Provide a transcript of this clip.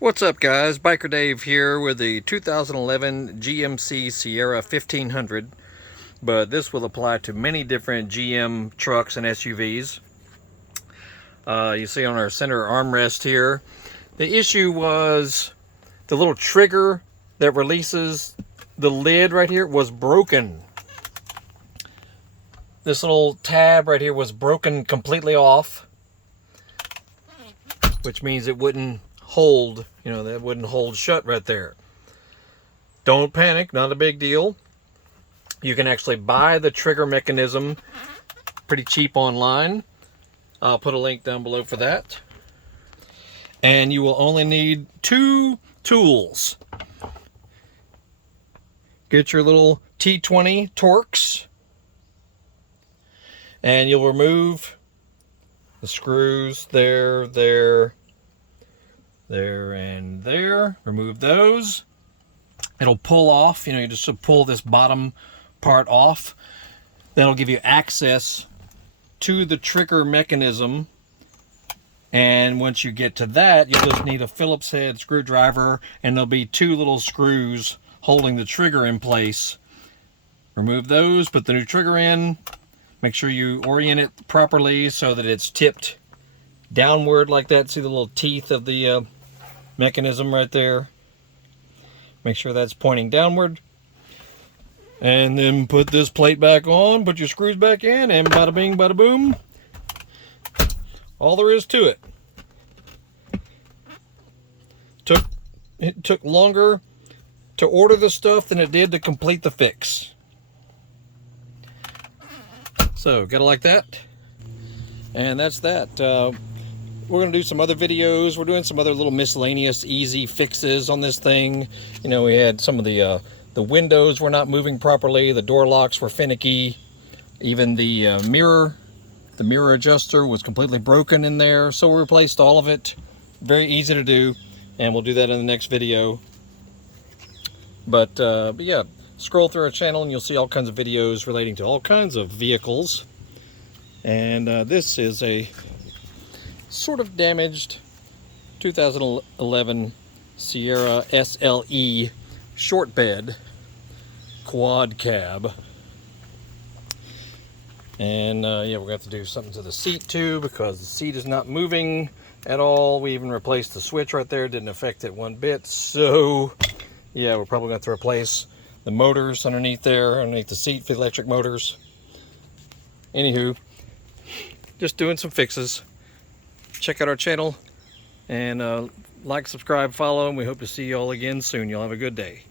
What's up, guys? Biker Dave here with the 2011 GMC Sierra 1500, but this will apply to many different GM trucks and SUVs. You see on our center armrest here, the issue was the little trigger that releases the lid right here was broken. This little tab right here was broken completely off, which means it wouldn't hold, that wouldn't hold shut right there. Don't panic, not a big deal. You can actually buy the trigger mechanism pretty cheap online. I'll put a link down below for that. And you will only need two tools. Get your little T20 Torx, and you'll remove the screws there, and there. Remove those. It'll pull off. You just pull this bottom part off. That'll give you access to the trigger mechanism. And once you get to that, you'll just need a Phillips head screwdriver, and there'll be two little screws holding the trigger in place. Remove those, put the new trigger in. Make sure you orient it properly so that it's tipped downward like that. See the little teeth of the mechanism right there? Make sure that's pointing downward. And then put this plate back on, put your screws back in, and bada bing, bada boom. All there is to it. It took longer to order the stuff than it did to complete the fix. So, gotta like that. And that's that. We're going to do some other videos. We're doing some other little miscellaneous easy fixes on this thing. We had some of the windows were not moving properly. The door locks were finicky. Even the mirror adjuster was completely broken in there. So we replaced all of it. Very easy to do. And we'll do that in the next video. But yeah, scroll through our channel and you'll see all kinds of videos relating to all kinds of vehicles. And this is a sort of damaged 2011 Sierra SLE short bed quad cab. And yeah, we're going to have to do something to the seat too, because the seat is not moving at all. We even replaced the switch right there. Didn't affect it one bit. So yeah, we're probably going to have to replace the motors underneath the seat for the electric motors. Anywho, just doing some fixes. Check out our channel and like, subscribe, follow, and we hope to see you all again soon. You'll have a good day.